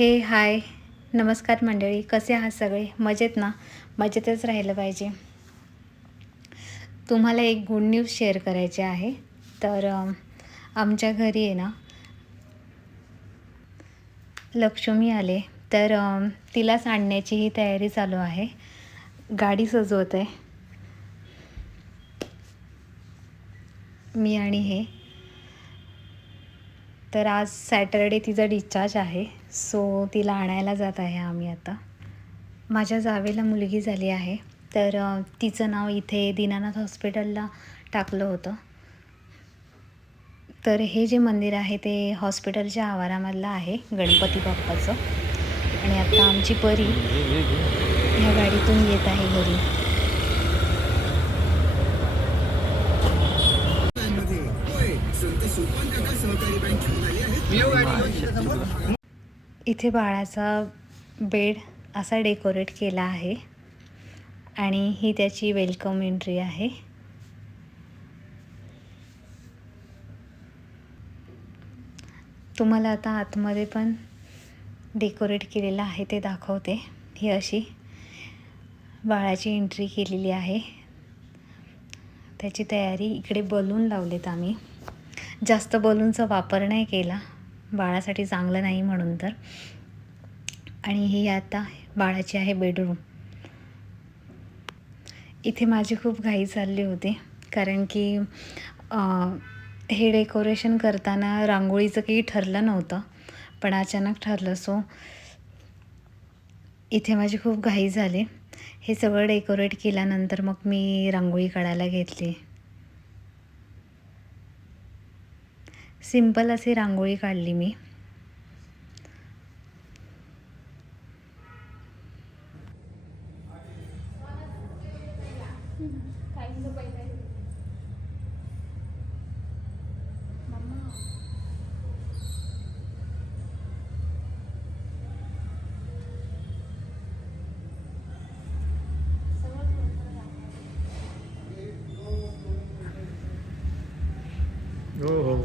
हाय, नमस्कार मंडळी. कसे आहात सगळे? मजेत ना? मजेतच राहिलं पाहिजे. तुम्हाला एक गुड न्यूज शेअर करायची आहे. तर आमच्या घरी आहे ना, लक्ष्मी आले. तर तिलाच आणण्याची ही तयारी चालू आहे. गाडी सजवत आहे मी आणि हे. तर आज सॅटरडे तिचा डिस्चार्ज आहे, सो तिला आणायला जात आहे आम्ही आता. माझ्या जावेला मुलगी झाली आहे, तर तिचं नाव इथे दीनानाथ हॉस्पिटलला टाकलं होतं. तर हे जे मंदिर आहे ते हॉस्पिटलच्या आवारामधलं आहे, गणपती बाप्पाचं. आणि आता आमची परी ह्या गाडीतून येत आहे घरी. इथे बाळाचा बेड असा डेकोरेट केला आहे आणि ही त्याची वेलकम एंट्री आहे. तुम्हाला आता आतमध्ये पण डेकोरेट केलेलं आहे ते दाखवते. ही अशी बाळाची एंट्री केलेली आहे. त्याची तयारी. इकडे बलून लावलेत आम्ही. जास्त बलूनचा वापर नाही केला, बाळासाठी चांगलं नाही म्हणून. तर आणि ही आता बाळाची आहे बेडरूम. इथे माझी खूप घाई चालली होती, कारण की हे डेकोरेशन करताना रांगोळीचं काही ठरलं नव्हतं, पण अचानक ठरलं. सो इथे माझी खूप घाई झाली. हे सगळं डेकोरेट केल्यानंतर मग मी रांगोळी काढायला घेतली. सिंपल अशी रांगोळी काढली मी.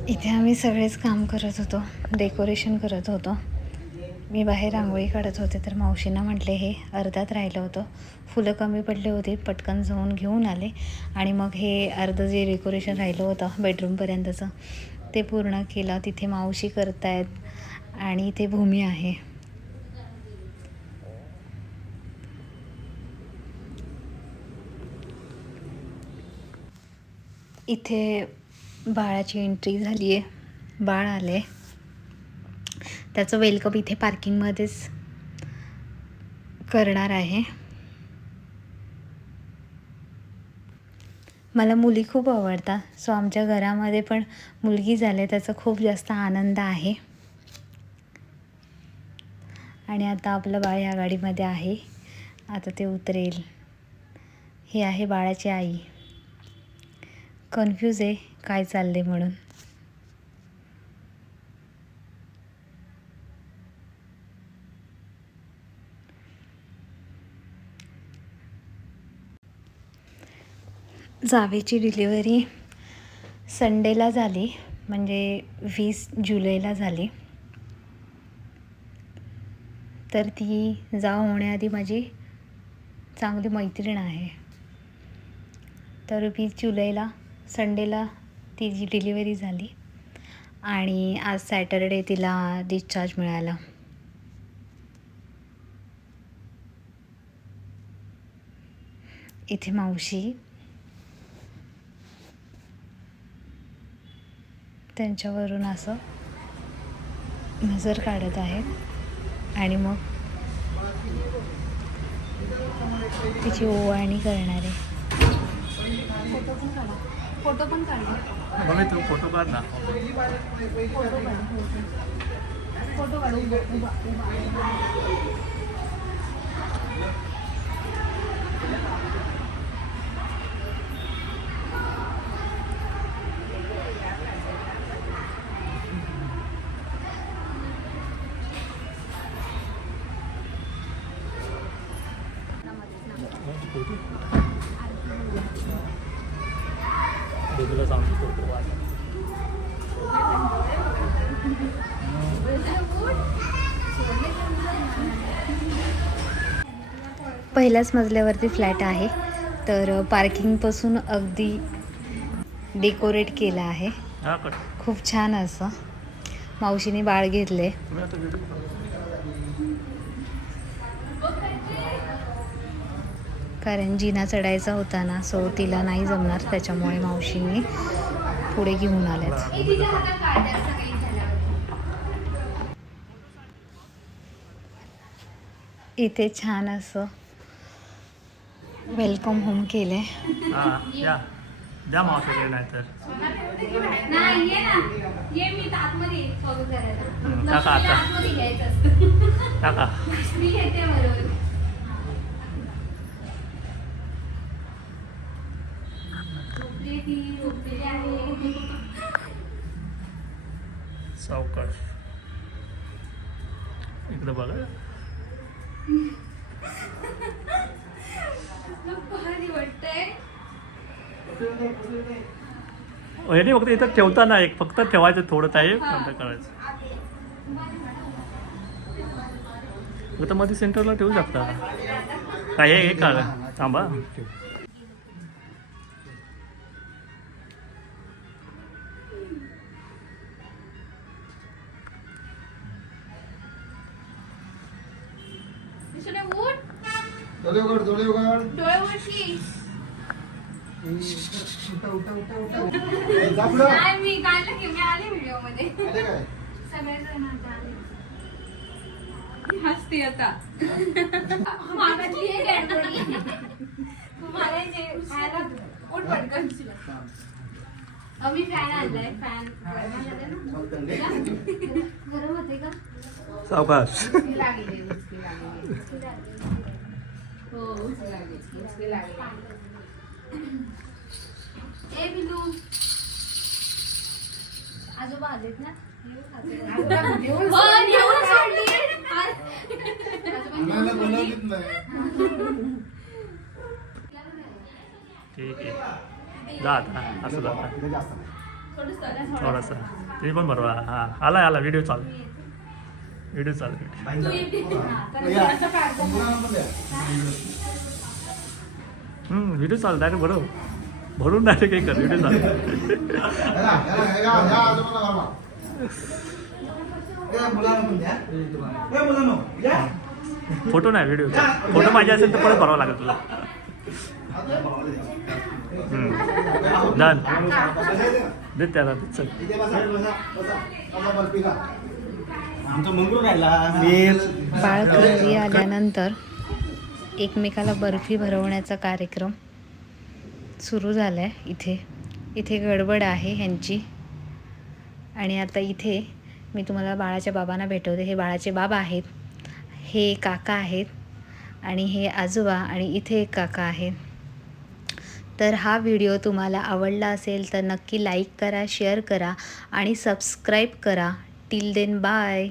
इथे आम्ही सगळेच काम करत होतो, डेकोरेशन करत होतो. मी बाहेर रांगोळी काढत होते, तर मावशींना म्हटले हे अर्ध्यात राहिलं होतं, फुलं कमी पडले होते, पटकन जाऊन घेऊन आले. आणि मग हे अर्धं जे डेकोरेशन राहिलं होतं बेडरूमपर्यंतचं ते पूर्ण केलं. तिथे मावशी करतायत आणि इथे भूमी आहे. इथे बाळाची एंट्री झाली आहे. बाळ आले. त्याचं वेलकम इथे पार्किंगमध्येच करणार आहे. मला मुली खूप आवडतात, सो आमच्या घरामध्ये पण मुलगी झाली त्याचा खूप जास्त आनंद आहे. आणि आता आपलं बाळ या गाडीमध्ये आहे. आता ते उतरेल. ही आहे बाळाची आई. कन्फ्यूज आहे काय चालले म्हणून. जावेची डिलिव्हरी संडेला झाली, म्हणजे 20 जुलैला झाली. तर ती जाव होण्याआधी माझी चांगली मैत्रीण आहे. तर 20 जुलैला संडेला तिची डिलिव्हरी झाली आणि आज सॅटरडे तिला डिस्चार्ज मिळाला. इथे मावशी त्यांच्यावरून असं नजर काढत आहेत आणि मग तिची ओवाळणी करणार आहे. फोटो पण काढा. मम्मी तू फोटो काढ ना. फोटो काढू. बेबीला सांगतो फोटो काढ. सोडले पहिल्याच मजल्यावरती फ्लॅट आहे. तर पार्किंगपासून अगदी डेकोरेट केलं आहे. हा कर खूप छान असं. मावशीने बाळ घेतले. तुम्ही आता व्हिडिओ करा. कारण जिना चढायचा होता ना, सो तिला नाही जमणार, त्याच्यामुळे मावशीने पुढे घेऊन आल्यात. इथे छान असं वेलकम होम केलंय. हा या द्या मावशीकडे नाही तर नाही ये ना, ये मी आतमध्ये स्वागत करायला. टाका आता. आतमध्ये घ्यायचं असतं. टाका. मी घेते बरोबर. झोपली ती, झोपलेली आहे. सावकाश इकडे बघा. भारी वाटतंय. हे नाही फक्त इथं ठेवताना एक फक्त ठेवायचं थोडं टाईम नंतर करायचं. फक्त मध्ये सेंटरला ठेवू शकता. काय हे काढ थांबा. विष्णू, उठ. डोळे उघड, डोळे उघड. डोळे उघडशी. जा पुढं. नाही, मी काढलं की मी आले व्हिडिओ मध्ये. आले काय? सगळेजण आता आले. हसते आता. मागातली एक कॅडबरी. तुम्हाला जे खायला उठ पटकन. मी फॅन आणलाय. फॅन गरम होते का? सावकाश. हो, उचकी लागली. ए बिलू, आजोबा आलेत ना? आम्हाला बनवलीच नाही. ठीक आहे जा आता असं जाता थोडासा ते पण बरोबर. हां आला व्हिडिओ चालू व्हिडिओ चालू डायरेक्ट भरून डायरेक्ट काही कर व्हिडिओ चालू. फोटो नाही व्हिडिओ. फोटो पाहिजे असेल तर परत भरावं लागेल तुला. डन देत त्याला चल. बाळ घरी आल्यानंतर एकमेकाला बर्फी भरवण्याचा कार्यक्रम सुरू झाला आहे. इथे गडबड आहे ह्यांची. आणि आता इथे मी तुम्हाला बाळाच्या बाबांना भेटवते. हे बाळाचे बाबा आहेत, हे काका आहेत आणि हे आजोबा, आणि इथे एक काका आहेत. तर हा व्हिडिओ तुम्हाला आवडला असेल तर नक्की लाईक करा, शेअर करा आणि सबस्क्राईब करा. Till then bye.